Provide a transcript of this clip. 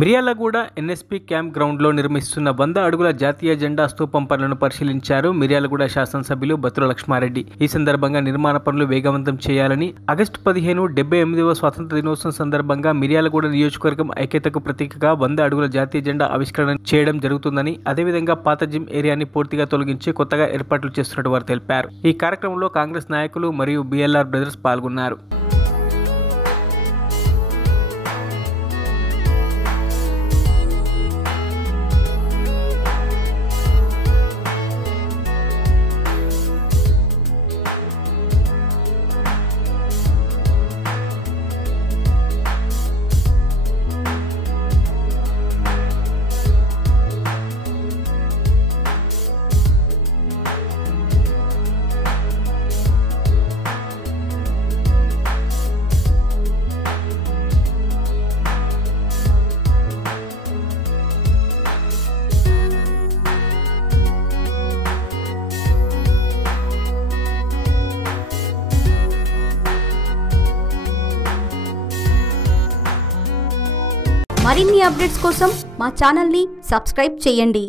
Miryalaguda NSP camp గ్రౌండ్లో నిర్మిస్తున్న 100 అడుగుల జాతీయ జెండా స్తూపం పనులను పరిశీలించారు మిర్యాలగూడ శాసనసభ్యులు బత్తుల లక్ష్మారెడ్డి. ఈ సందర్భంగా నిర్మాణ పనులు వేగవంతం చేయాలని, ఆగస్టు 15 78వ స్వాతంత్ర దినోత్సవం సందర్భంగా మిర్యాలగూడ నియోజకవర్గం ఐక్యతకు ప్రతీకగా 100 అడుగుల జాతీయ జెండా ఆవిష్కరణ చేయడం జరుగుతుందని, అదేవిధంగా పాత జిమ్ ఏరియాని పూర్తిగా తొలగించి కొత్తగా ఏర్పాట్లు చేస్తున్నట్టు వారు తెలిపారు. ఈ కార్యక్రమంలో కాంగ్రెస్ నాయకులు మరియు బిఎల్ఆర్ బ్రదర్స్ పాల్గొన్నారు. మరిన్ని అప్డేట్స్ కోసం మా ఛానల్ని సబ్స్క్రైబ్ చేయండి.